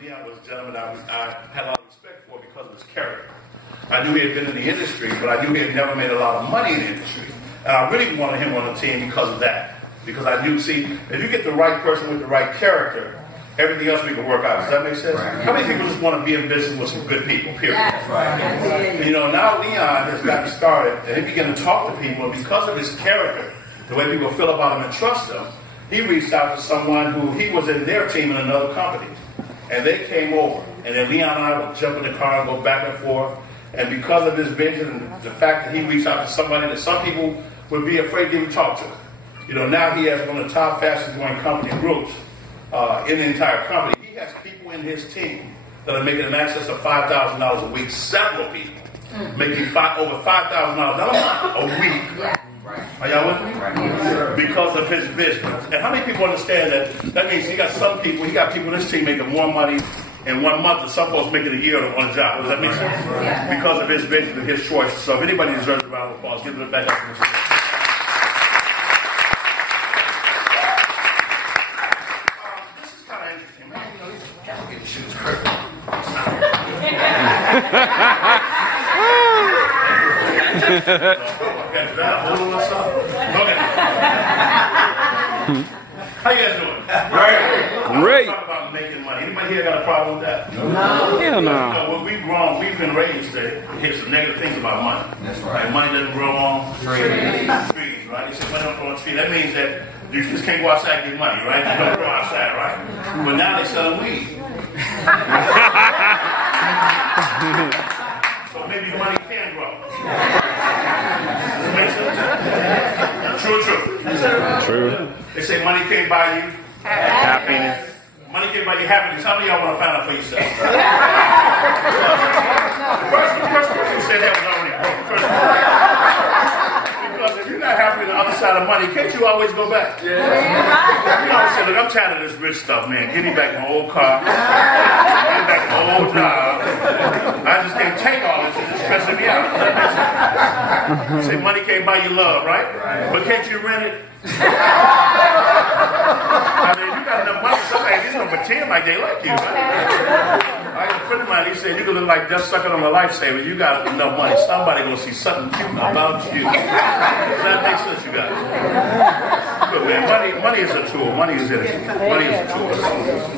Leon was a gentleman I had a lot of respect for because of his character. I knew he had been in the industry, but I knew he had never made a lot of money in the industry. And I really wanted him on the team because of that. Because I knew, see, if you get the right person with the right character, everything else we can work out. Does that make sense? Right. How many people just want to be in business with some good people, period? That's right. And, you know, now Leon has gotten started, and he began to talk to people, and because of his character, the way people feel about him and trust him, he reached out to someone who he was in their team in another company. And they came over. And then Leon and I would jump in the car and go back and forth. And because of his vision and the fact that he reached out to somebody that some people would be afraid to even talk to. You know, now he has one of the top fastest growing company groups in the entire company. He has people in his team that are making an excess of $5,000 a week. Several people making over $5,000 a week. Yeah. Are y'all with me? Right. Because of his vision. And how many people understand that? That means he got some people, he got people in his team making more money in 1 month than some folks making a year on one job. Does that make sense? Yeah. Because of his vision and his choice. So if anybody deserves a round of applause, give it back up to him. This is kind of interesting, man. You know, these alligator shoes hurt. How you guys doing? Great. Talk about making money. Anybody here got a problem with that? No. Hell no. You know, when we've grown, we've been raised to hear some negative things about money. That's right. Like money doesn't grow on trees, right? They say money don't grow on trees. That means that you just can't go outside and get money, right? You don't grow outside, right? But now they're selling weed. So maybe money can grow. Does that make sense? True or true? True. They say money can't buy you happiness. Money can't buy you happiness. How many of y'all want to find out for yourself? The first person who said that was already broke. Because if you're not happy on the other side of money, can't you always go back? You know, I said, look, I'm tired of this rich stuff, man. Give me back my old car. Give me back my old job. I just can't take all this. It's stressing me out. Say money can't buy you love, right? But can't you rent it? I mean, you got enough money, somebody just gonna pretend like they like you, right? I had a friend of mine, he said, you can look like just sucking on a lifesaver. You got enough money, somebody gonna see something cute about you. Does that make sense, you guys? Good, man. Money is a tool. Money is energy. Money is a tool.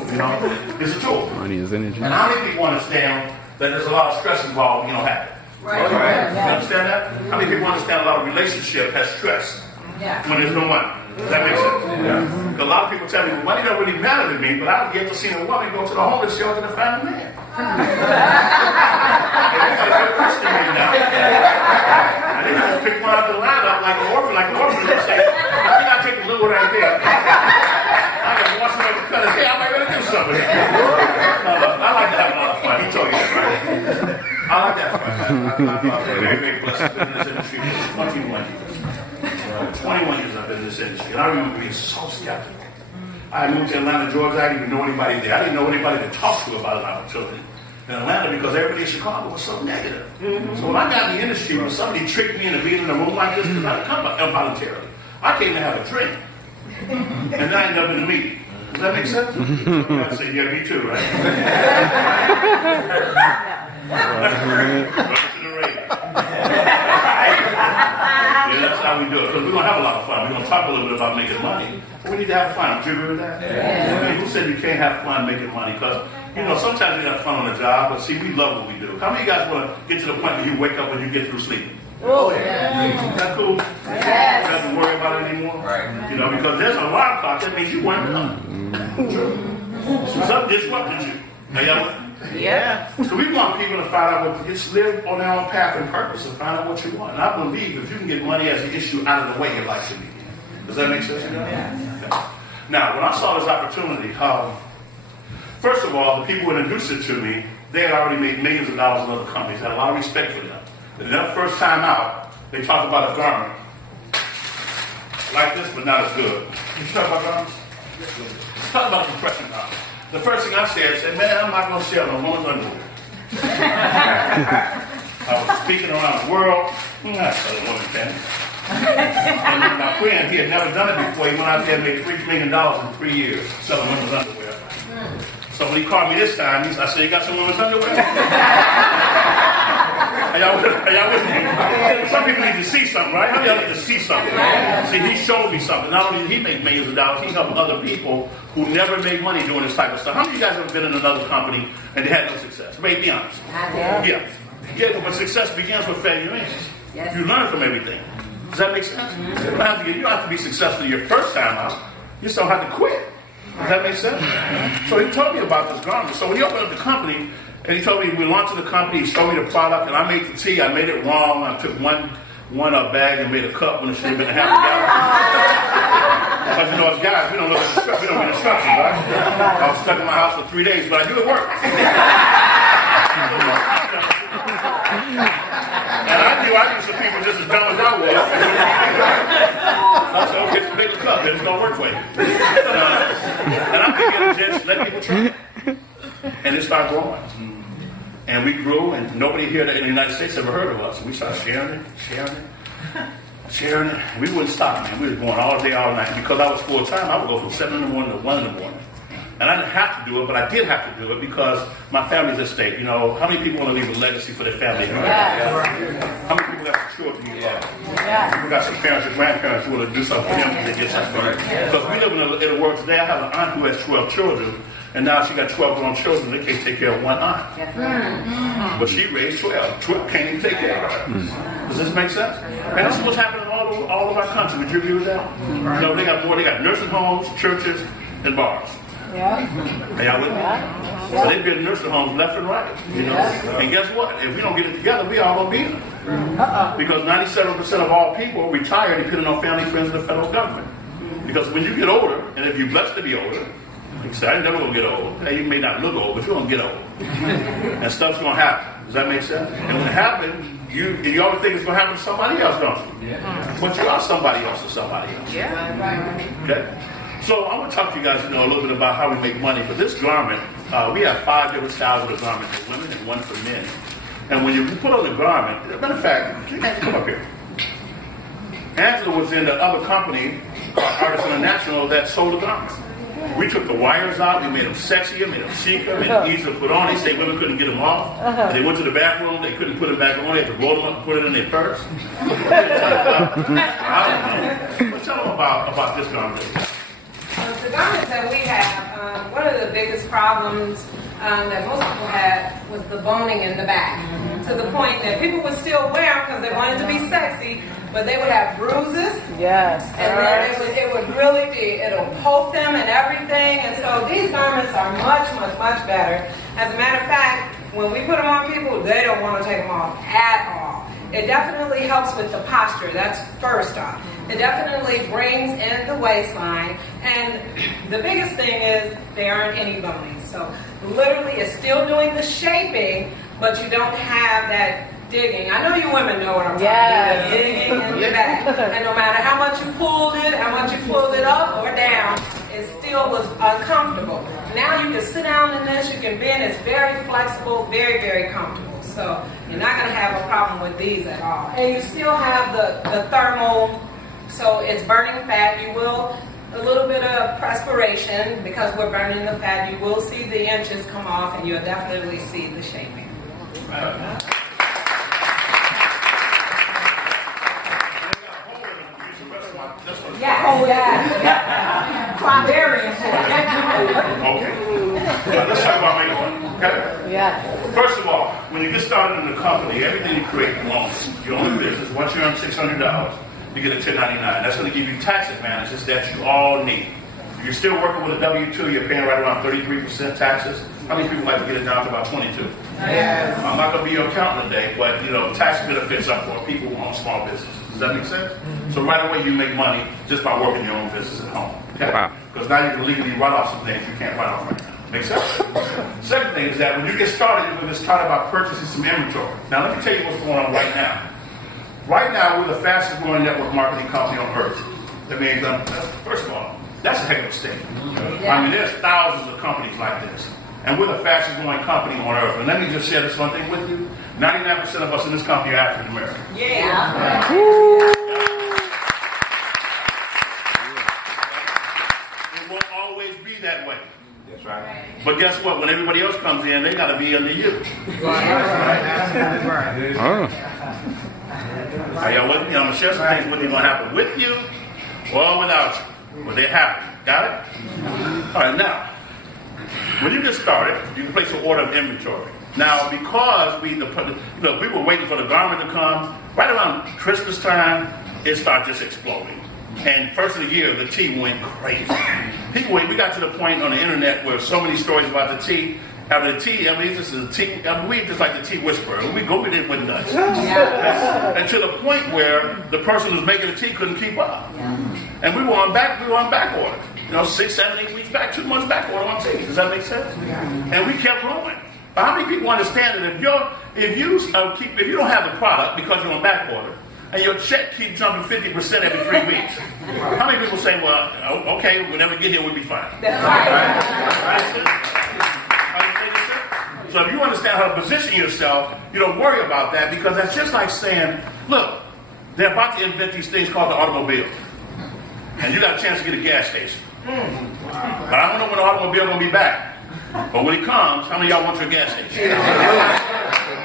You know, it's a tool. Money is energy. And how many people understand that there's a lot of stress involved when you don't have it? Right. You understand that? How many people understand a lot of relationship has stress when there's no money? Does that make sense? Yeah. A lot of people tell me, well, money don't really matter to me, but I've yet to see a woman go to the homeless shelter to find a man. Everybody's a Christian right now. And they just pick one out the lineup like an orphan. They say, I think I'll take a little right there. I got to watch him over the cut. Hey, I'm going to do something. I like to have a lot of fun. He told you that, right? I like that fun. I'm very, very blessed. I've been in this industry for 21 years. 21 years I've been in this industry, and I remember being so skeptical. I moved to Atlanta, Georgia. I didn't even know anybody there. I didn't know anybody to talk to about an opportunity in Atlanta because everybody in Chicago was so negative. So when I got in the industry, when somebody tricked me into being in a room like this, because I didn't come involuntarily, I came to have a drink, and then I ended up in the meeting. Does that make sense? You got to say, yeah, me too, right? Welcome to the radio. Yeah, that's how we do it. Because we're going to have a lot of fun. We're going to talk a little bit about making money. But we need to have fun. Do you agree with that? Yeah. I mean, who said you can't have fun making money? Because, you know, sometimes we have fun on the job, but see, we love what we do. How many of you guys want to get to the point where you wake up when you get through sleeping? Oh, yeah. Isn't that cool? Yes. You don't have to worry about it anymore. Right. You know, because there's an alarm clock. That means you weren't up. So something disrupted you. Are y'all with me? Yeah. So we want people to find out what, just live on their own path and purpose and find out what you want. And I believe if you can get money as an issue out of the way, your life should begin. Does that make sense? Yeah. Now, when I saw this opportunity, first of all, the people who introduced it to me, they had already made millions of dollars in other companies. I had a lot of respect for them. And their first time out, they talked about a garment like this, but not as good. You talk about garments? Talk about compression garments. The first thing I said, man, I'm not going to sell no woman's underwear. I was speaking around the world. I said, woman can. And my friend, he had never done it before. He went out there and made $3 million in 3 years selling women's underwear. So when he called me this time, I said, "You got some women's underwear?" Are y'all with me? Some people need to see something, right? How many of y'all need to see something? See, he showed me something. Not only did he make millions of dollars, he helped other people who never made money doing this type of stuff. How many of you guys have been in another company and they had no success? Maybe be honest. Yeah. Yeah, but success begins with failure. Yes. You learn from everything. Does that make sense? You don't have to be successful your first time out. You still have to quit. Does that make sense? So he told me about this garment. So when he opened up the company, and he told me we launched the company, he showed me the product, and I made the tea. I made it wrong. I took one bag and made a cup when it should have been a half a gallon. Because you know, as guys, we don't read instructions, right? I was stuck in my house for 3 days, but I knew it worked. And I knew some people just as dumb as I was. I said, okay, it's a bigger cup, it's going to work for you. And I began to just let people try. And it started growing. And we grew, and nobody here in the United States ever heard of us. And we started sharing it. We wouldn't stop, man. We were going all day, all night. Because I was full-time, I would go from 7 in the morning to 1 in the morning. And I didn't have to do it, but I did have to do it because my family's at stake. You know, how many people want to leave a legacy for their family? How many people got some children you love? People got some parents or grandparents who want to do something for them when they get something. Because we live in a world today. I have an aunt who has 12 children, and now she got 12 grown children. They can't take care of one aunt. But she raised 12. 12 can't even take care of her. Does this make sense? And this is what's happening all over our country. Would you agree with that? You know, they got nursing homes, churches, and bars. Are y'all with me? So they build nursing homes left and right. You know? And guess what? If we don't get it together, we all gonna be in them. Because 97% of all people retire depending on family, friends, and the federal government. Because when you get older, and if you're blessed to be older, you say, I'm never gonna get old. Now, you may not look old, but you're gonna get old. And stuff's gonna happen. Does that make sense? And when it happens, you always think it's gonna happen to somebody else, don't you? But you are somebody else to somebody else. Okay? So I want to talk to you guys, a little bit about how we make money. For this garment, we have 5 different styles of the garment for women and 1 for men. And when you put on the garment, as a matter of fact, come up here. Angela was in the other company, Artists International, that sold the garments. We took the wires out, we made them sexier, made them chicer, made them easier to put on. They say women couldn't get them off. They went to the bathroom, they couldn't put them back on, they had to roll them up and put it in their purse. But tell them about this garment. The garments that we have, one of the biggest problems that most people had was the boning in the back. To the point that people would still wear them because they wanted to be sexy, but they would have bruises. Yes. And then it would really be, it'll poke them and everything. And so these garments are much, much, much better. As a matter of fact, when we put them on people, they don't want to take them off at all. It definitely helps with the posture. That's first off. It definitely brings in the waistline. And the biggest thing is there aren't any boning. So literally it's still doing the shaping, but you don't have that digging. I know you women know what I'm talking about. Digging in the back. And no matter how much you pulled it up or down, it still was uncomfortable. Now you can sit down in this, you can bend. It's very flexible, very, very comfortable. So you're not going to have a problem with these at all. And you still have the thermal, so it's burning fat. You will, a little bit of perspiration, because we're burning the fat, you will see the inches come off, and you'll definitely see the shaping. Very important. Okay. Let's talk about making money. Okay? First of all, when you get started in the company, everything you create belongs. You own a business. Once you earn $600, you get a 1099. That's going to give you tax advantages that you all need. If you're still working with a W-2, you're paying right around 33% taxes. How many people like to get it down to about 22? I'm not going to be your accountant today, but tax benefits are for people who own small businesses. Does that make sense? So right away you make money just by working your own business at home. Okay? Because now you can legally write off some things you can't write off right now. Make sense? Second thing is that when you get started, you're going to start about purchasing some inventory. Now let me tell you what's going on right now. Right now we're the fastest growing network marketing company on earth. That means, first of all, that's a heck of a statement. I mean, there's thousands of companies like this. And we're the fastest growing company on earth. And let me just share this one thing with you. 99% of us in this company are African American. It won't always be that way. That's right. But guess what? When everybody else comes in, they got to be under you. Oh. Are y'all with me? I'm going to share some things with you going to happen with you or without you. But they happen. Got it? All right, now, when you get started, you can place an order of inventory. Now, because we were waiting for the garment to come, right around Christmas time, it started just exploding. And first of the year, the tea went crazy. We got to the point on the internet where so many stories about the tea. This is a tea. We just like the tea whisperer. We go with it with nuts. And to the point where the person who's making the tea couldn't keep up. And we were on back order. 6, 7, 8 weeks back, 2 months back order on tea. Does that make sense? And we kept growing. But how many people understand that if you don't have the product because you're on back order, and your check keeps jumping 50% every 3 weeks, how many people say, well, okay, whenever we get here, we'll be fine? That's right. So if you understand how to position yourself, you don't worry about that, because that's just like saying, look, they're about to invent these things called the automobile. And you got a chance to get a gas station. But I don't know when the automobile is going to be back. But when it comes, how many of y'all want your gas station?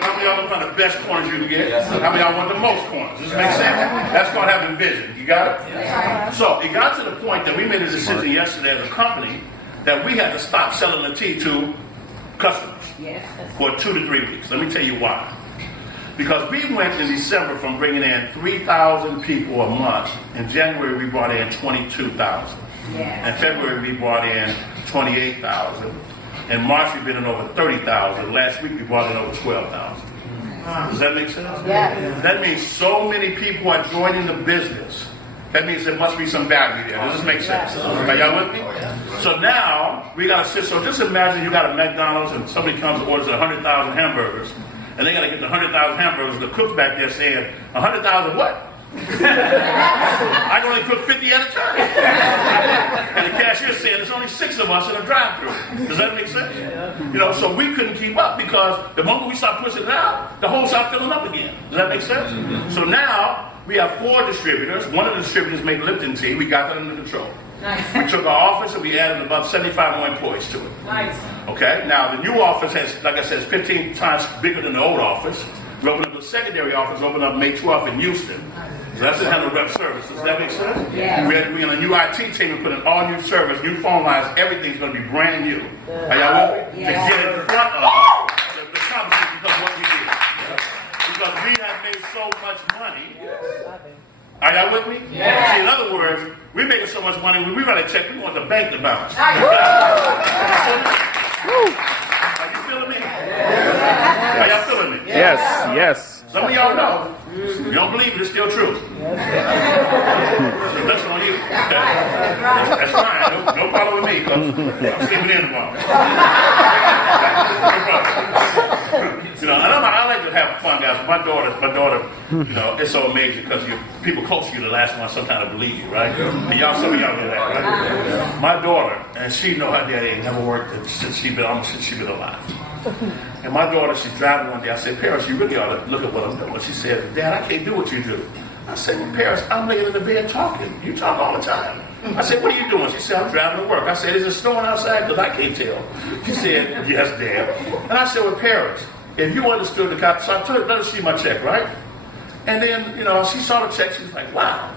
How many of y'all want to find the best corners you can get? How many of y'all want the most corners? Does this make sense? That's called having vision. You got it? So it got to the point that we made a decision yesterday as a company that we had to stop selling the tea to customers for 2 to 3 weeks. Let me tell you why. Because we went in December from bringing in 3,000 people a month. In January, we brought in 22,000. In February, we brought in 28,000. In March, we've been in over 30,000. Last week, we brought in over 12,000. Does that make sense? That means so many people are joining the business. That means there must be some value there. Does this make sense? Are y'all with me? So now, we got to sit. So just imagine you got a McDonald's and somebody comes and orders 100,000 hamburgers. And they got to get the 100,000 hamburgers. The cook back there saying, 100,000 what? I can only cook 50 at a time. And the cashier saying, there's only 6 of us in a drive-thru. Does that make sense? So we couldn't keep up, because the moment we start pushing it out, the whole start filling up again. Does that make sense? So now we have 4 distributors. One of the distributors make Lipton tea. We got that under control. We took our office and we added about 75 more employees to it. Okay? Now, the new office has, like I said, is 15 times bigger than the old office. We opened up the secondary office, opened up May 12th in Houston. So that's to handle rep services. Does that make sense? We're in a new IT team. We put in all new servers, new phone lines. Everything's going to be brand new. Are y'all with me? To get in front of the competition because of what we did. Because we have made so much money. Are y'all with me? See, in other words, we're making so much money, when we write a check, we want the bank to bounce. Are you feeling me? Are y'all feeling me? Yes. Some of y'all know. You don't believe it, it's still true. That's on you. That's fine. No problem with me, because I'm sleeping in tomorrow. And I like to have fun, guys. My daughter, it's so amazing, because people close to you the last one sometimes to believe you, right? And some of y'all know that, right? My daughter, and she know her daddy ain't never worked since she been alive. And my daughter, she's driving one day. I said, Paris, you really ought to look at what I'm doing. She said, Dad, I can't do what you do. I said, well, Paris, I'm laying in the bed talking. You talk all the time. I said, what are you doing? She said, I'm driving to work. I said, is it snowing outside? Because I can't tell. She said, yes, Dad. And I said, well, Paris, if you understood the cop, so I told her, let her see my check, right? And then, she saw the check. She was like, wow.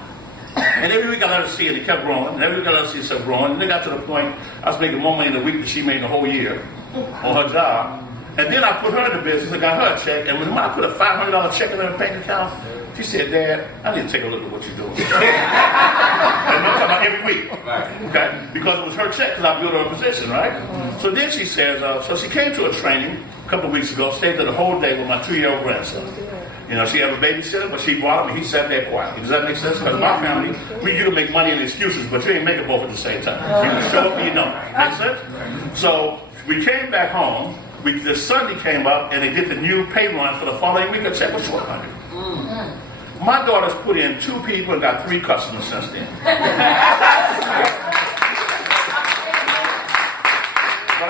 And every week I let her see it. It kept growing. And every week I let her see it kept growing. And then it got to the point I was making more money in a week than she made in the whole year on her job. And then I put her in the business and got her a check. And when I put a $500 check in her bank account, she said, Dad, I need to take a look at what you're doing. And I'm talking about every week. Okay? Because it was her check, because I built her a position, right? So then she says, so she came to a training a couple of weeks ago, stayed there the whole day with my 2-year-old grandson. She had a babysitter, but she brought him and he sat there quietly. Does that make sense? Because my family, we used to make money and excuses, but you ain't make it both at the same time. You can show up and you don't. Make sense? So we came back home. The Sunday came up and they did the new pay run for the following week. The check was $1,200. My daughter's put in 2 people and got 3 customers since then. But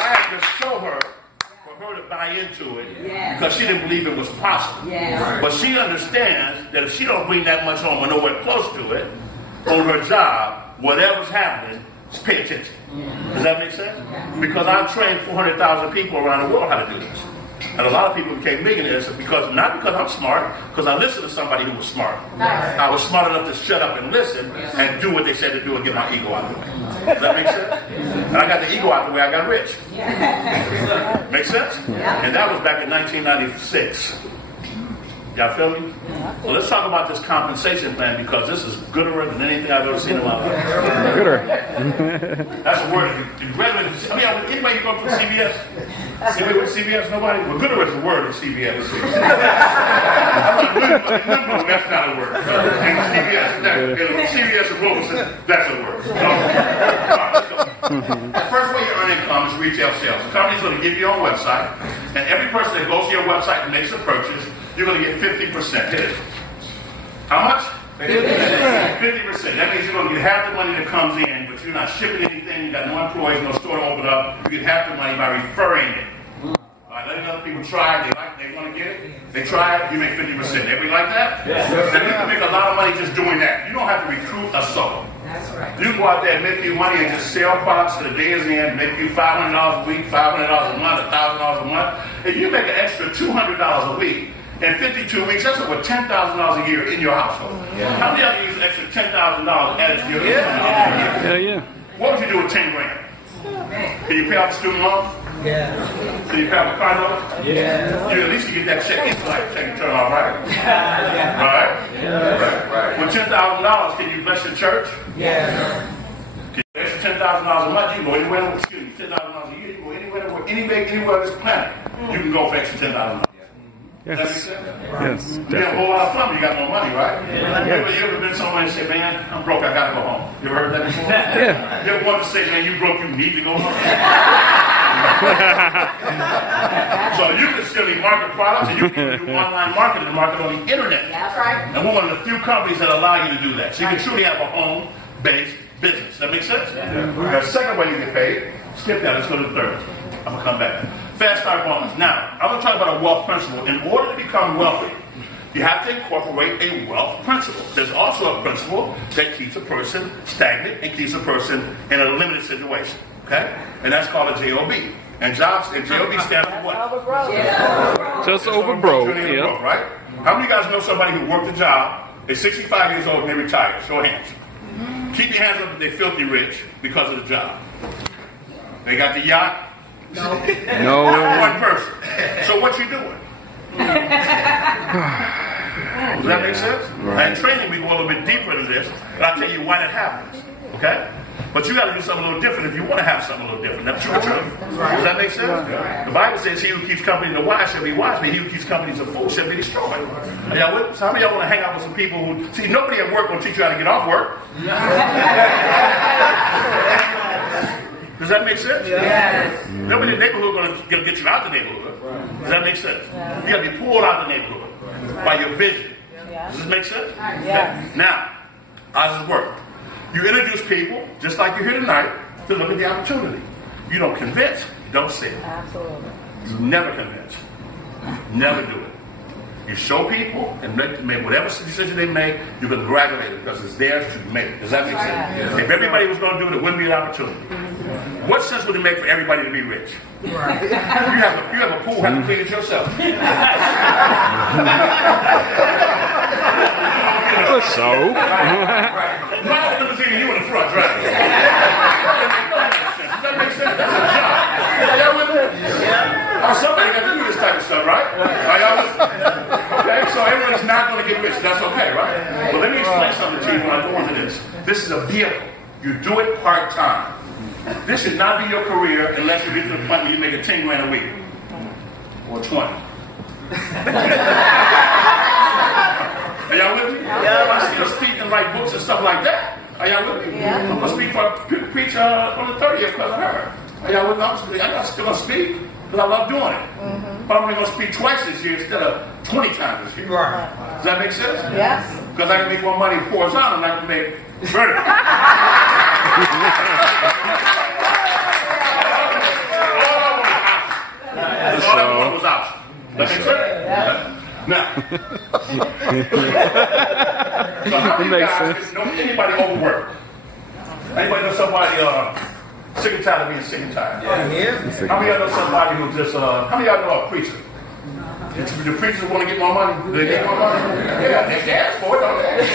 I had to show her, for her to buy into it, because she didn't believe it was possible. But she understands that if she don't bring that much home or nowhere close to it on her job, whatever's happening, Just pay attention. Does that make sense? Because I've trained 400,000 people around the world how to do this. And a lot of people became millionaires not because I'm smart, because I listened to somebody who was smart. I was smart enough to shut up and listen and do what they said to do and get my ego out of the way. Does that make sense? And I got the ego out of the way, I got rich. Make sense? And that was back in 1996. Y'all feel me? Well, let's talk about this compensation plan because this is gooder than anything I've ever seen in my life. Gooder. That's a word. Anybody go from CBS? Anybody with CBS? Nobody? Well, gooder is a word in CBS. That's not a word. And CBS and Wilson, that's a word. The first way you earn income is retail sales. The company's going to give you your own website, and every person that goes to your website and makes a purchase, you're going to get 50%. Hit it. How much? 50%. 50%. That means you're going to get half the money that comes in, but you're not shipping anything, you got no employees, no store to open up. You get half the money by referring it. By letting other people try it, they want to get it, they try it, you make 50%. Everybody like that? Yes. And you can make a lot of money just doing that. You don't have to recruit a soul. That's right. You can go out there and make you money and just sell products to the day is end, make you $500 a week, $500 a month, $1,000 a month. If you make an extra $200 a week, in 52 weeks, that's over $10,000 a year in your household. How many of you use extra $10,000 added to your income a year? Hell yeah. What would you do with 10 grand? Can you pay off the student loan? Yeah. Can you pay off a car loan? Yeah. You at least get that check in like check and turn off, right? Right? Right. With $10,000, can you bless your church? Yeah. Can you extra $10,000 a month? You can go anywhere. $10,000 a year. You can go anywhere on this planet. You can go for extra $10,000. Yes. Yes, definitely. You have a whole lot of fun when you got more money, right? Yeah. You ever been somewhere and say, man, I'm broke, I gotta go home? You ever heard that before? Yeah. You ever want to say, man, you broke, you need to go home? So you can still market products and you can do online marketing and market on the internet. That's right. And we're one of the few companies that allow you to do that. So you can truly have a home-based business. That makes sense? Yeah. The second way you get paid, skip that, let's go to the third. I'm gonna come back. Fast start bonus. Now, I'm going to talk about a wealth principle. In order to become wealthy, you have to incorporate a wealth principle. There's also a principle that keeps a person stagnant and keeps a person in a limited situation. Okay? And that's called a JOB. And JOB stands for what? Just over broke. Yeah. Right? How many of you guys know somebody who worked a job, they're 65 years old and they retired? Show of hands. Keep your hands up if they're filthy rich because of the job. They got the yacht. No. One person. So what you doing? Does that make sense? Right. And training, we go a little bit deeper into this, but I'll tell you why that happens. Okay? But you got to do something a little different if you want to have something a little different. That's true. Does that make sense? The Bible says he who keeps company to the wise shall be wise, but he who keeps company to the fool shall be destroyed. So how many of y'all want to hang out with some people who, see, nobody at work will teach you how to get off work. Does that make sense? Yes. Nobody in the neighborhood is going to get you out the neighborhood. Right. Does that make sense? Yeah. You got to be pulled out of the neighborhood by your vision. Yeah. Does this make sense? Yeah. Now, how does this work? You introduce people, just like you're here tonight, to look at the opportunity. You don't convince, you don't sell. Absolutely. You never convince. Never do it. You show people and make whatever decision they make, you can congratulate them because it's theirs to make. Does that make sense? Yeah. If everybody was going to do it, it wouldn't be an opportunity. What sense would it make for everybody to be rich? Right. You have a pool, have to clean it yourself. So? Right. My limousine, you in the front, right? Does that make sense? That's a job. Are y'all with me? Somebody got to do this type of stuff, right? Are y'all listening? Okay, so everyone's not going to get rich. That's okay, right? Well, let me explain something to you when I go into this. This is a vehicle. You do it part-time. This should not be your career unless you get to the point where you make 10 grand a week. Or 20. Are y'all with me? Yeah. I still speak and write books and stuff like that. Are y'all with me? Yeah. I'm going to preach on the 30th because of her. Are y'all with me? I'm still going to speak because I love doing it. But I'm only going to speak twice this year instead of 20 times this year. Right. Does that make sense? Yes. Because I can make more money horizontal than I can make vertical. All I wanted was option. That makes sense? Now, so how many guys know anybody overworked? Anybody know somebody sick and tired of being sick and tired? Yeah. How many of y'all know somebody who just, how many of y'all know a preacher? The preachers want to get more money? Do they get more money? Yeah, they ask for it, don't they?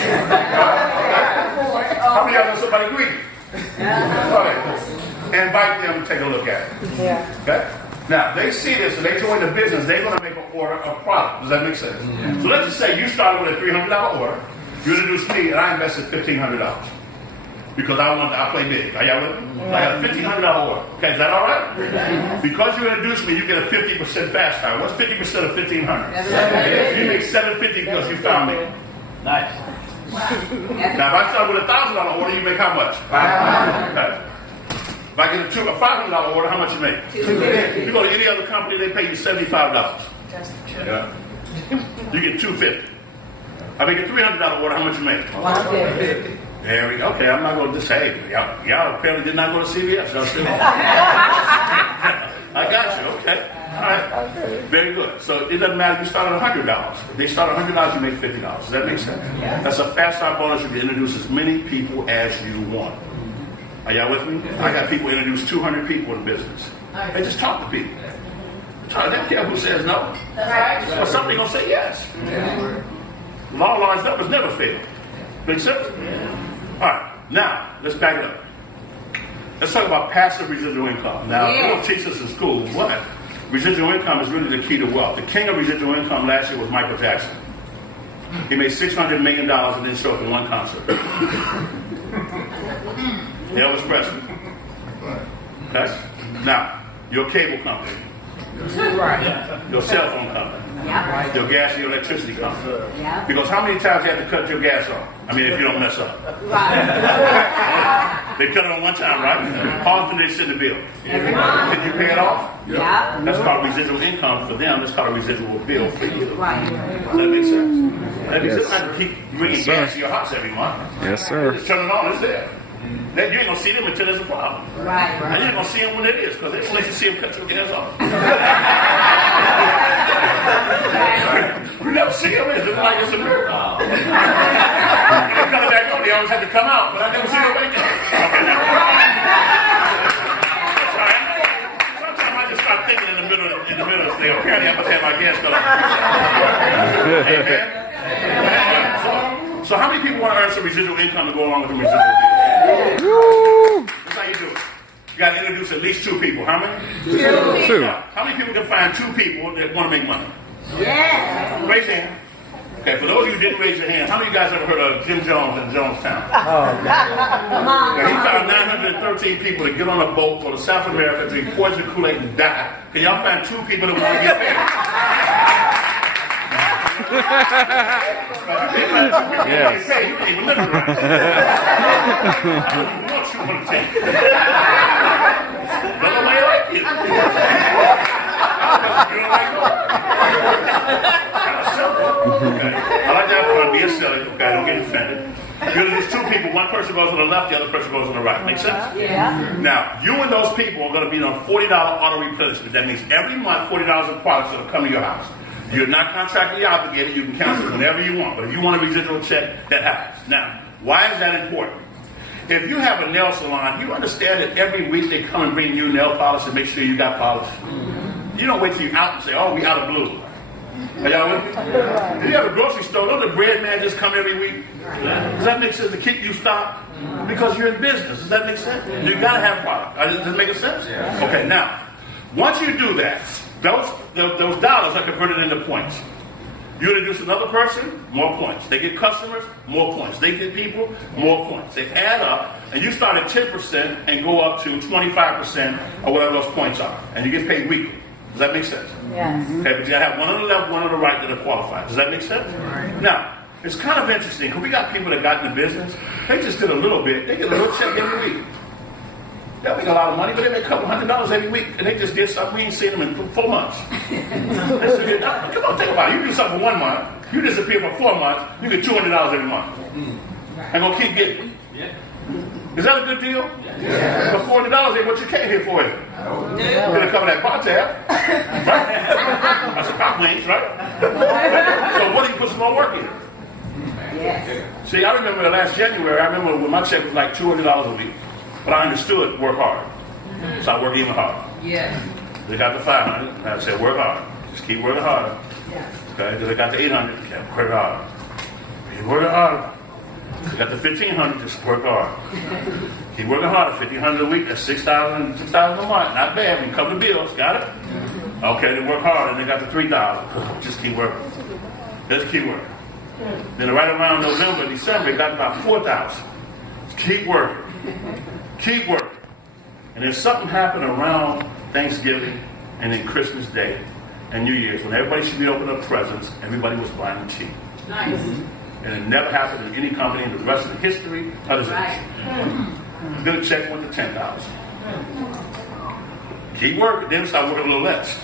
How many of y'all know somebody greedy? Okay. Invite them to take a look at it. Yeah. Okay? Now, they see this and they join the business, they're going to make an order of product. Does that make sense? So let's just say you started with a $300 order, you introduced me, and I invested $1,500. Because I play big. Are y'all with me? I got a $1,500 order. Okay, is that all right? Because you introduced me, you get a 50% fast time. What's 50% of $1,500? You make $750 because you found me. Nice. Now, if I start with a $1,000 order, you make how much? $500. If I get a $500 order, how much you make? $250. You go to any other company, they pay you $75. That's true. Yeah. You get $250. I make a $300 order, how much you make? $150. There we go. Okay, I'm not going to say, y'all apparently did not go to CVS. Y'all still I got you. Okay. All right. Very good. So it doesn't matter if you start at $100. If they start at $100, you make $50. Does that make sense? Yeah. That's a fast start bonus. You can introduce as many people as you want. Are y'all with me? I got people introduce 200 people in business. They just talk to people. They don't care who says no. That's right. Or somebody going to say yes. Law large numbers never fail. Make sense? All right, now, let's back it up. Let's talk about passive residual income. Now, they don't teach us in school what residual income is really the key to wealth. The king of residual income last year was Michael Jackson. He made $600 million and didn't show up in one concert. Elvis Presley. Okay? Now, your cable company. Your cell phone company. Yeah. Your gas and your electricity company. Yeah. Because how many times you have to cut your gas off? I mean, if you don't mess up. Right. They cut it on one time, right? How often do they send the bill? Every month. Can you pay it off? Yeah. That's called residual income for them. That's called a residual bill for you. Right. Does that make sense? That means you don't have to keep bringing gas to your house every month. Yes, sir. Just turn it on, it's there. Then you ain't going to see them until there's a problem. Right. And you ain't going to see them when it is, because they won't let you see them cut your gas off. We never see them. It's like it's a miracle. They're coming back on. They always have to come out, but I never see them wake up. Sometimes I just start thinking in the middle of the thing. Apparently I must have my gas cut off. Amen. So how many people want to earn some residual income to go along with the residual bill? That's how you do it. You got to introduce at least 2 people. How many? 2. How many people can find 2 people that want to make money? Yeah. Raise your hand. Okay, for those of you who didn't raise your hand, how many of you guys ever heard of Jim Jones in Jonestown? He found 913 people to get on a boat, go to South America, drink poison Kool-Aid, and die. Can y'all find 2 people that want to get paid? Yes. You don't even live right. What you want to take? Nobody like you. You don't like no. Kind of simple. Okay. I like that one. Be a silly. Okay, don't get offended. There's 2 people. One person goes on the left, the other person goes on the right. Make sense? Yeah. Now, you and those people are going to be on $40 auto replenishment. That means every month $40 of products that will come to your house. You're not contractually obligated. You can cancel whenever you want. But if you want a residual check, that happens. Now, why is that important? If you have a nail salon, you understand that every week they come and bring you nail polish and make sure you got polish. You don't wait till you're out and say, oh, we out of blue. Are y'all with me? If you have a grocery store, don't the bread man just come every week? Does that make sense to keep you stocked? Because you're in business. Does that make sense? You got to have product. Does that make sense? Okay, now, once you do that, those dollars are converted into points. You introduce another person, more points. They get customers, more points. They get people, more points. They add up, and you start at 10% and go up to 25% or whatever those points are. And you get paid weekly. Does that make sense? Yes. Okay, but you have one on the left, one on the right that are qualified. Does that make sense? Right. Now, it's kind of interesting, because we got people that got in the business, they just did a little bit. They get a little check every week. They'll make a lot of money, but they make a couple $100 every week, and they just did something. We ain't seen them in 4 months. Come on, think about it. You do something for 1 month, you disappear for 4 months, you get $200 every month. And gonna keep getting. Is that a good deal? Yeah. For $400, ain't what you came here for, is it? You're gonna cover that bar tab, right? That's a pop wings, right? So what do you put some more work in? Yeah. See, I remember last January, I remember when my check was like $200 a week. But I understood work hard. So I worked even harder. Yes. They got the 500, and I said work hard. Just keep working harder. Yes. Okay, then they got the 800, kept working harder. Keep working harder. They got the 1500, just work hard. Keep working harder. 1500 a week, that's 6,000 a month. Not bad. We can cover the bills. Got it? Okay, they work hard, and they got the 3,000. Just keep working. Just keep working. Then right around November, December, it got about 4,000. Just keep working. Keep working. And if something happened around Thanksgiving and then Christmas Day and New Year's, when everybody should be opening up presents, everybody was buying tea. Nice. And it never happened in any company in the rest of the history of this nation. Good check went to 10,000. Keep working, then start working a little less.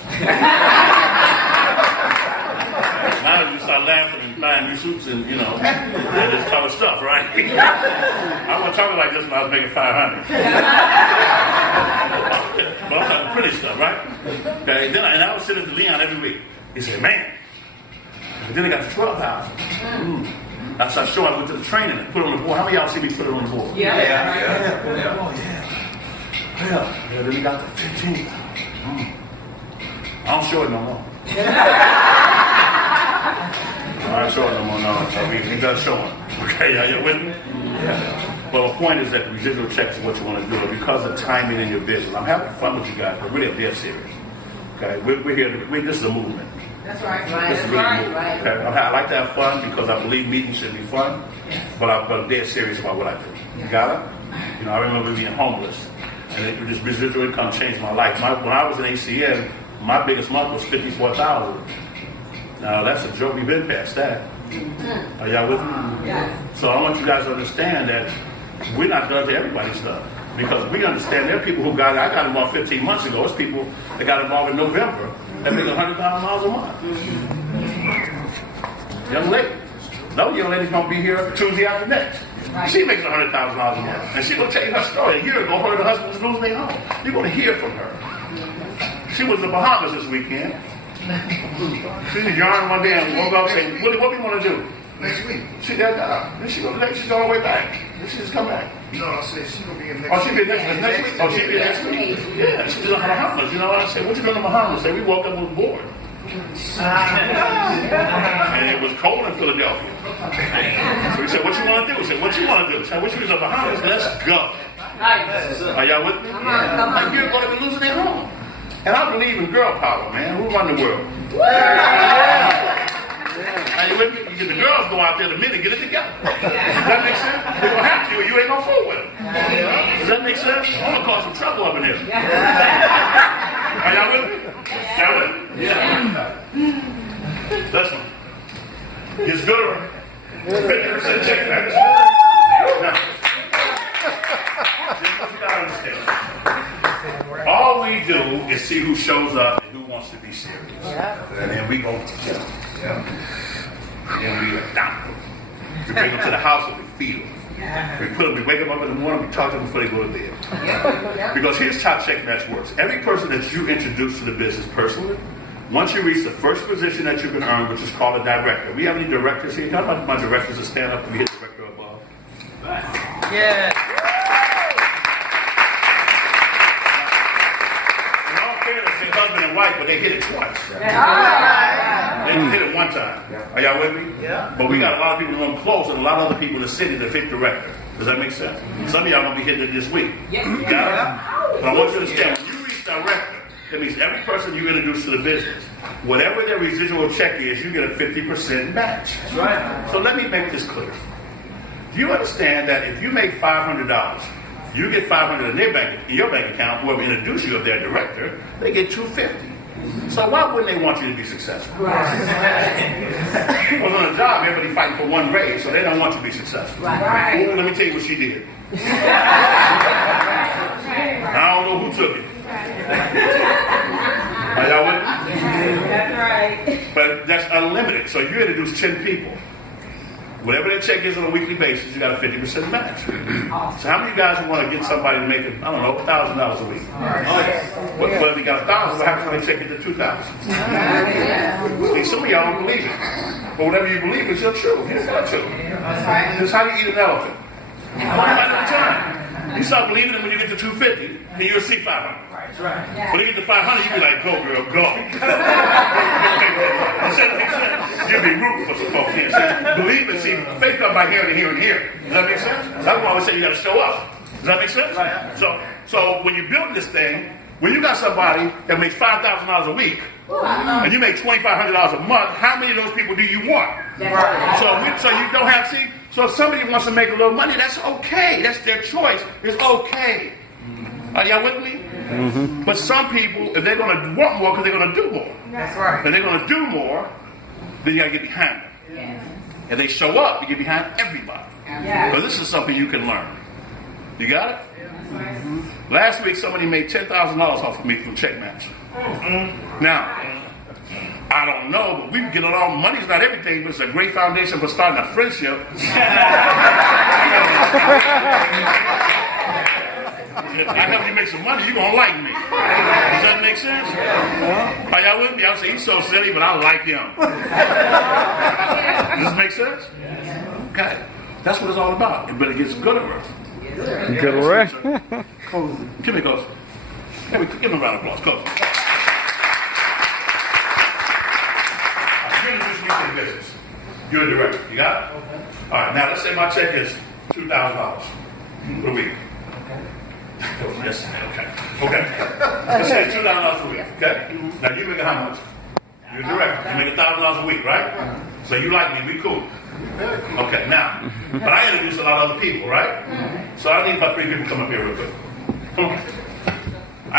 Now you start laughing and buying new suits and, and this type of stuff, right? I wasn't talking like this when I was making 500. But I'm talking pretty stuff, right? Okay, and I would sit at the Leon every week. He said, man. And then I got to 12,000. I started showing, I went to the training and put it on the board. How many of y'all see me put it on the board? Yeah. Oh, yeah. Well, then we got the 15,000. I don't show it no more. I don't show it no more, no. So we got showing. Okay, are you with me? Yeah. But the point is that the residual check is what you want to do. Because of timing in your business. I'm having fun with you guys, but really I'm dead serious. Okay, we're here. This is a movement. That's right. This is really a movement. Right. Okay, I like to have fun because I believe meetings should be fun. But I'm dead serious about what I do. You got it? I remember being homeless. And this residual income changed my life. When I was in ACN, my biggest month was $54,000. Now that's a joke. We've been past that. Are y'all with me? Yeah. So I want you guys to understand that we're not done to everybody's stuff. Because we understand there are people who I got involved 15 months ago. There's people that got involved in November that make $100,000 a month. Young lady. No young lady's going to be here Tuesday after next. She makes $100,000 a month. And she's going to tell you her story. A year ago, her and her husband was losing their home. You're going to hear from her. She was in the Bahamas this weekend. She was yarn one day and woke up saying, what do we want to do? Next week. She got that. Then she's on her way back. Then she just come back. No, I said she's going to be in next week. Oh, she'll be next week? Oh, she'll be next week? Yeah, she's in the Bahamas. You know what I said? What you doing in the Bahamas? Say, we woke up with a board. And it was cold in Philadelphia. So we said, what you want to do? We said, what you want to do? We said, what you was in the Bahamas? Let's go. Are y'all with me? Like, you're going to be losing their home. And I believe in girl power, man. Who run the world? Are you with me? The girls go out there the minute, get it together. Does that make sense? They're going to have to, or you ain't going to fool with them. Does that make sense? I'm going to cause some trouble up in here. Are y'all with me? Y'all with me? Yeah. Listen. It's good. 50% check back. Now, this is what you got to understand. All we do is see who shows up and who wants to be serious. And then we go, and then we adopt them. We bring them to the house and we feed them. We wake them up in the morning, we talk to them before they go to bed. Because here's how check match works. Every person that you introduce to the business personally, once you reach the first position that you can earn, which is called a director. We have any directors here? How about my directors that stand up and we hit director above? Yeah. Husband and wife, but they hit it twice. They hit it one time. Are y'all with me? Yeah. But we got a lot of people who close and a lot of other people in the city that hit director. Does that make sense? Some of y'all gonna be hitting it this week. Got it? But I want you to understand, when you reach director, that means every person you introduce to the business, whatever their residual check is, you get a 50% match. That's right. So let me make this clear. Do you understand that if you make $500, you get $500 in your bank account. Whoever introduced you as their director, they get $250. So why wouldn't they want you to be successful? Because on a job, everybody fighting for one raise, so they don't want you to be successful. Right. Ooh, let me tell you what she did. I don't know who took it. Are y'all with me? That's right. But that's unlimited. So you introduce 10 people. Whatever that check is on a weekly basis, you got a 50% match. So how many of you guys want to get somebody to make it, I don't know, $1,000 a week? Well, if you got 1,000, we'll have to check it to 2,000. See, some of y'all don't believe it. But whatever you believe is your truth. Here's my truth. This is how you eat an elephant. One bite at a time. You start believing it when you get to 250, and you'll see 500. That's right. When you get to 500, you be like, go, girl, go. You'll be rooting for some folks here. See, believe it, see, faith comes by hearing and hearing and hearing. Does that make sense? That's why I always say you got to show up. Does that make sense? So when you build this thing, when you got somebody that makes $5,000 a week, and you make $2,500 a month, how many of those people do you want? So you don't have, see, so if somebody wants to make a little money, that's okay. That's their choice. It's okay. Are y'all with me? Mm-hmm. But some people, if they're going to want more, because they're going to do more. That's right. And they're going to do more, then you got to get behind them. Yes. And they show up, you get behind everybody. Because this is something you can learn. You got it? Mm-hmm. Last week, somebody made $10,000 off of me from check match. Mm-hmm. Now, I don't know, but we can get along. Money's not everything, but it's a great foundation for starting a friendship. If I help you make some money, you're going to like me. Does that make sense? Are y'all with me? I'll say, he's so silly, but I like him. Does this make sense? Okay. That's what it's all about. But it gets gooder. Gooder. Give me Coach. Give him a round of applause. Coach. You're introducing me to the business. You're a director. You got it? All right. Now, let's say my check is $2,000 per week. Yes. Okay. Let's say it's $2,000 a week. Okay. Now you make how much? You're a director. You make $1,000 a week, right? So you like me? We cool. Okay. Now, but I introduce a lot of other people, right? So I need about 3 people come up here real quick. Come on. I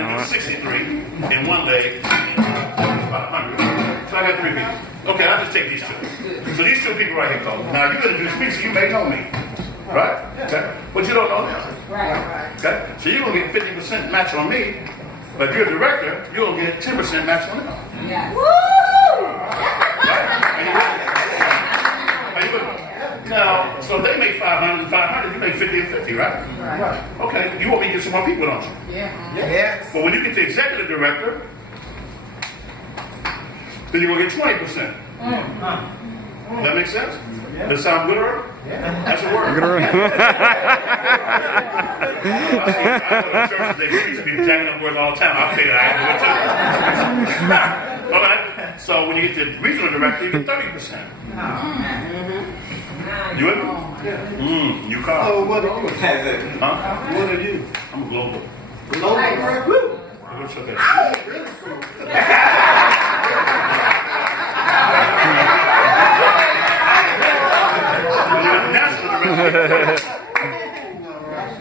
introduced 63 in one leg, about 100. So I got 3 people. Okay. I'll just take these 2. So these 2 people right here, Cole. Now you introduce me, so you may know me. Right? Okay. But you don't know them. Right. Okay? So you're going to get 50% match on me, but if you're a director, you're going to get 10% match on them. Yeah. Woo! Right? Are you with me? Now, so they make 500, you make 50 and 50, right? Right. Okay. You want me to get some more people, don't you? Yeah. Yes. But when you get the executive director, then you're going to get 20%. Does that make sense? Does that sound good, or? That's a word. I go to churches, they used to be jacking up words all the time. I figured I had to do it too. All right. So when you get the regional director, you get 30%. You with me? You call. Oh, what are you? Huh? What are you? I'm a global. Global. What's up there? Really cool.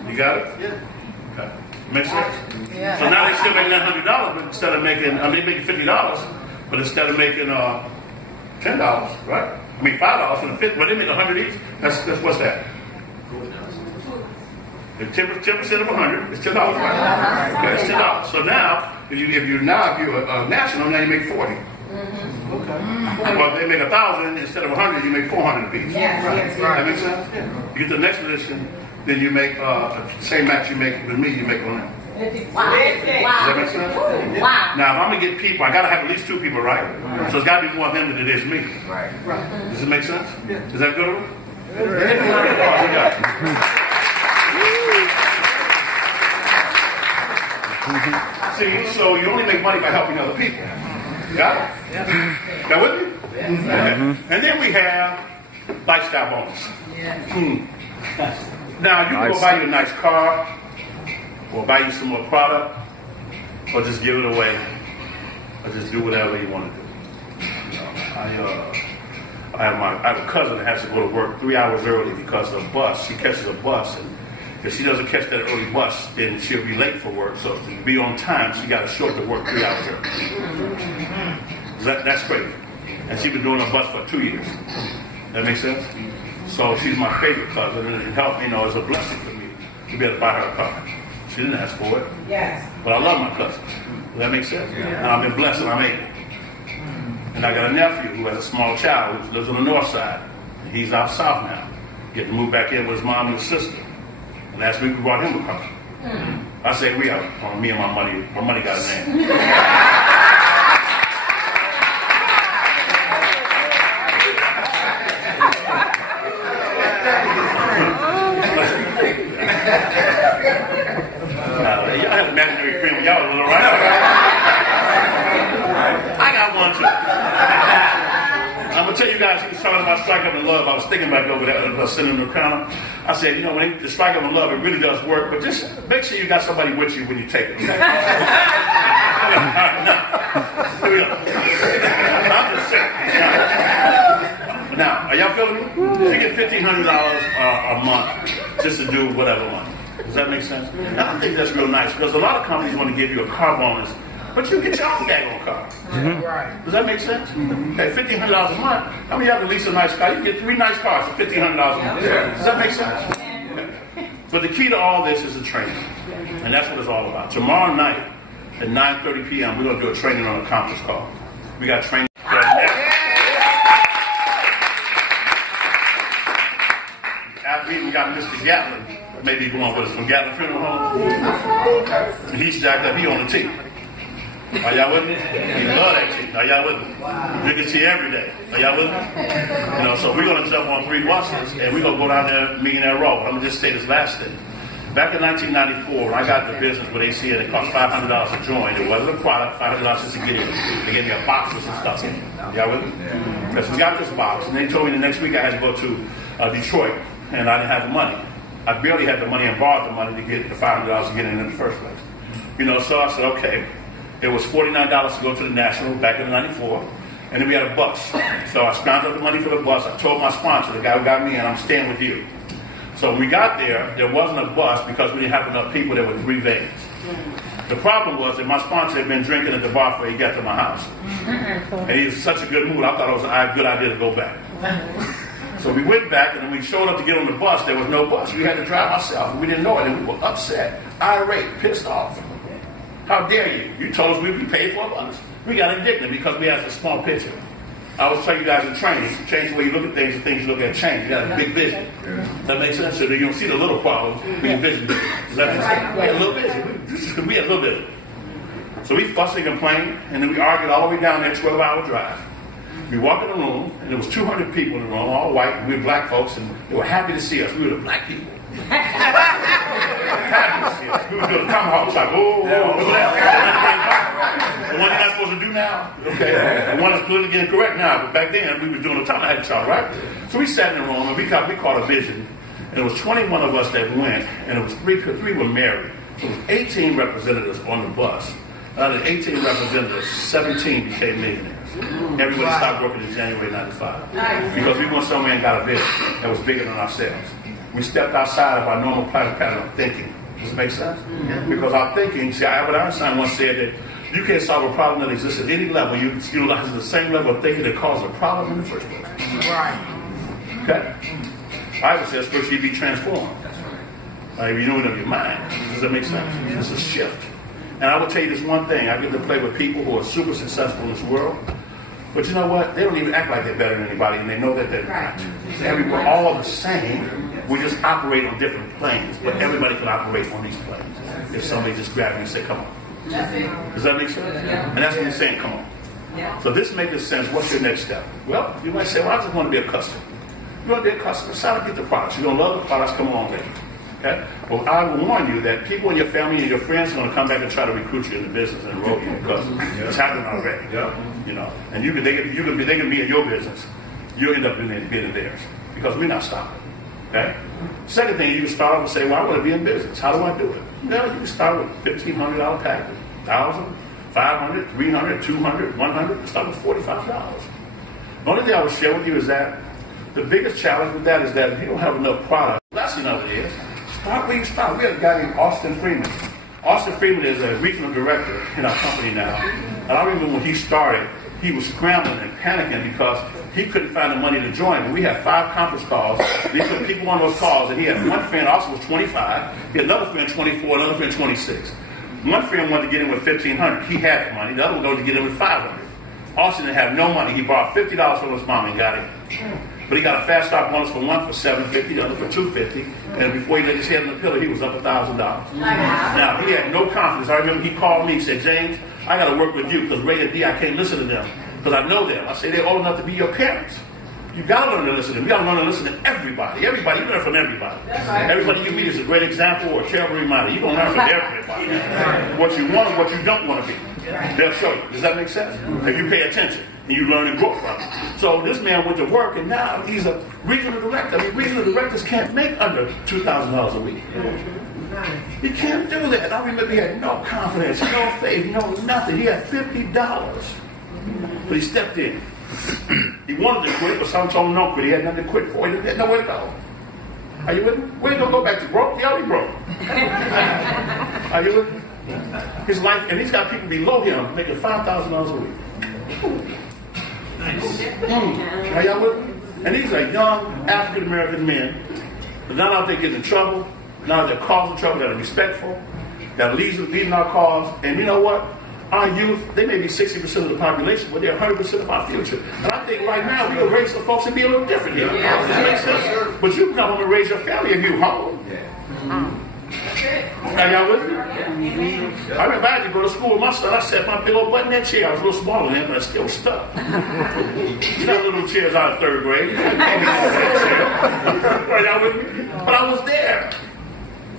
You got it? Yeah. Okay. Makes sense? Yeah. So now they still making that $100, but instead of making, they making $50, but instead of making $10, right? I mean $5 for the 50, but they make 100 each. That's what's that? 10% of 100 is $10, right? Okay, it's $10. So now, if you're a national, now you make 40. Okay. Well, if they make 1,000 instead of 100, you make 400 apiece. Yes, right. That makes sense? Yeah. You get to the next position, then you make same match you make with me, you make on them. Wow. Does that make sense? Wow. Now, if I'm gonna get people, I gotta have at least 2 people, right? So it's gotta be more of them than it is me. Right. Does it make sense? Yeah. Is that good? See, so you only make money by helping other people. Got it? Yeah. Got with me? Yeah. Okay. And then we have lifestyle bonus. Yeah. Now, you can go buy you a nice car, or buy you some more product, or just give it away, or just do whatever you want to do. I have a cousin that has to go to work 3 hours early because of a bus. She catches a bus, and if she doesn't catch that early bus, then she'll be late for work. So to be on time, she got to show up to work 3 hours early. That's crazy. And she's been doing a bus for 2 years. That makes sense? So she's my favorite cousin, and it helped me, it's a blessing for me to be able to buy her a car. She didn't ask for it. Yes. But I love my cousin. Does that make sense? Yeah. And I've been blessed and I'm able. And I got a nephew who has a small child who lives on the north side. He's out south now. Getting moved back in with his mom and his sister. And last week we brought him a car. I say we are, me and my money got a name. one too. I'm gonna tell you guys, he was talking about strike up in love. I was thinking back over there, sitting in the counter. I said, you know, when the strike up in love, it really does work, but just make sure you got somebody with you when you take it. Okay? Here we go. I'm just saying. Now, are y'all feeling me? You get $1,500 a month just to do whatever month. Does that make sense? And I think that's real nice because a lot of companies want to give you a car bonus, but you get your own daggone car. Does that make sense? Okay, $1,500 a month. How many of y'all can lease a nice car? You can get 3 nice cars for $1,500 a month. Does that make sense? Okay. But the key to all this is the training, and that's what it's all about. Tomorrow night at 9:30 p.m., we're going to do a training on a conference call. We got training. We got Mr. Gatlin, maybe going with us from Gatlin Funeral Home. And he's jacked up, he on the team. Are y'all with me? He love that team. Are y'all with me? Drink his tea every day. Are y'all with me? You know, so we're going to jump on 3 buses and we're going to go down there, Millionaire Row. I'm going to just say this last thing. Back in 1994, when I got into business with ACN, it cost $500 to join. It wasn't a product, $500 just to get in. They gave me a box with some stuff in it. Y'all with me? Because we got this box, and they told me the next week I had to go to Detroit. And I didn't have the money. I barely had the money and borrowed the money to get the $500 to get in the first place. You know, so I said, okay. It was $49 to go to the National back in '94, and then we had a bus. So I scrounged up the money for the bus. I told my sponsor, the guy who got me in, I'm staying with you. So when we got there wasn't a bus because we didn't have enough people. There were 3 vans. The problem was that my sponsor had been drinking at the bar before he got to my house. And he was in such a good mood, I thought it was a good idea to go back. So we went back, and when we showed up to get on the bus, there was no bus. We had to drive ourselves. We didn't know it, and we were upset, irate, pissed off. How dare you? You told us we'd be paid for a bus. We got indignant because we had a small picture. I always tell you guys in training, change the way you look at things, the things you look at change. You got a big vision. That makes sense? So that you don't see the little problems, but your vision. Does that make sense? We had a little vision. We had a little bit. So we fussed and complained, and then we argued all the way down there, 12-hour drive. We walked in the room, and there was 200 people in the room, all white, and we were black folks, and they were happy to see us. We were the black people. Happy to see us. We were doing tomahawks like, oh, the one you're not supposed to do now, okay? The one that's politically incorrect now, but back then we were doing a tomahawk chart, right? So we sat in the room, and we caught a vision, and it was 21 of us that went, and it was 3 were married. So it was 18 representatives on the bus. Out of the 18 representatives, 17 became millionaires. Everybody stopped working in January '95 because we went somewhere and got a vision that was bigger than ourselves. We stepped outside of our normal pattern of thinking. Does it make sense? Because our thinking, see, Albert Einstein once said that you can't solve a problem that exists at any level. You utilize the same level of thinking that caused a problem in the first place. Right. Okay? The Bible says first you be transformed. By renewing of your mind. Does that make sense? It's a shift. And I will tell you this one thing. I get to play with people who are super successful in this world. But you know what? They don't even act like they're better than anybody, and they know that they're not. We're all the same. We just operate on different planes. But everybody can operate on these planes. If somebody just grabs you and say, come on. Does that make sense? And that's what he's saying, come on. So this makes sense. What's your next step? Well, you might say, well, I just want to be a customer. You want to be a customer? Sign up, get the products. You're going to love the products. Come on later. Okay? Well, I will warn you that people in your family and your friends are going to come back and try to recruit you in the business and enroll you because it's happening already. You know, and they can be in your business. You'll end up being in theirs because we're not stopping. Okay? Second thing, you can start off and say, well, I want to be in business. How do I do it? Well, you can start with $1,500 package, $1,000, $500, $300, $200, $100. Start with $45. The only thing I would share with you is that the biggest challenge with that is that if you don't have enough product, lesson of it is, start where you start. We have a guy named Austin Freeman. Austin Freeman is a regional director in our company now. And I remember when he started, he was scrambling and panicking because he couldn't find the money to join. And we had 5 conference calls. He put people on those calls, and he had one friend, also was 25. He had another friend, 24, another friend, 26. One friend wanted to get in with $1,500. He had the money. The other one wanted to get in with $500. Austin didn't have no money. He borrowed $50 from his mom and got in. But he got a fast start bonus for one for $750, the other for $250, and before he laid his head on the pillow, he was up $1,000. Now he had no confidence. I remember he called me. He said, "James, I got to work with you because Ray and D, I can't listen to them because I know them. I say they're old enough to be your parents. You got to learn to listen to them. You got to learn to listen to everybody. Everybody, you learn from everybody. Everybody you meet is a great example or a terrible reminder. You're gonna learn from everybody. What you want and what you don't want to be. They'll show you. Does that make sense? If you pay attention and you learn and grow from it. So this man went to work and now he's a regional director. I mean, regional directors can't make under $2,000 a week. He can't do that. I remember he had no confidence, no faith, no nothing. He had $50. But he stepped in. He wanted to quit, but some told him no quit. He had nothing to quit for. He had nowhere to go. Are you with me? Where you going to go back to broke? He already broke. Are you with me? His life, and he's got people below him making $5,000 a week. Nice. Are y'all with me? And these are young African American men. But now out there getting in trouble. Now they're causing trouble. That are respectful. That are leading our cause. And you know what? Our youth, they may be 60% of the population, but they're 100% of our future. And I think right now we can raise some folks and be a little different here. Does that make sense? But you can come home and raise your family if you're home. Are y'all with me? I remember I had to go to school with my son. I sat my big old butt in that chair. I was a little smaller than him, but I still stuck. You know, little chairs out of third grade. Are y'all with me? But I was there.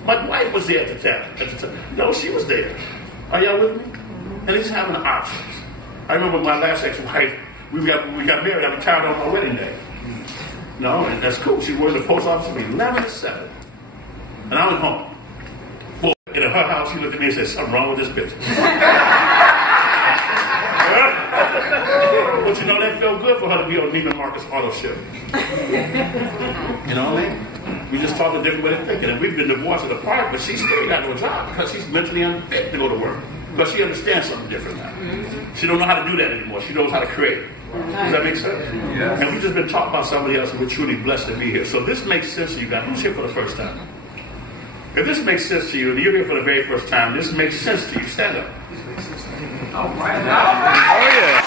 My wife was there at the time. No, she was there. Are y'all with me? And he's having options. I remember my last ex-wife, we got married. I retired on my wedding day. No, and that's cool. She worked at the post office from 11 to 7. And I went home. In her house, she looked at me and said, something wrong with this bitch. But you know, that felt good for her to be on Neiman Marcus auto ship. You know what I mean? We just talk a different way of thinking. And we've been divorced and apart, but she still got no job because she's mentally unfit to go to work. But she understands something different now. She don't know how to do that anymore. She knows how to create. Does that make sense? Yeah. And we've just been taught by somebody else, and we're truly blessed to be here. So this makes sense to you guys. Who's here for the first time? If this makes sense to you, and you're here for the very first time, this makes sense to you, stand up. All right. Oh, yeah.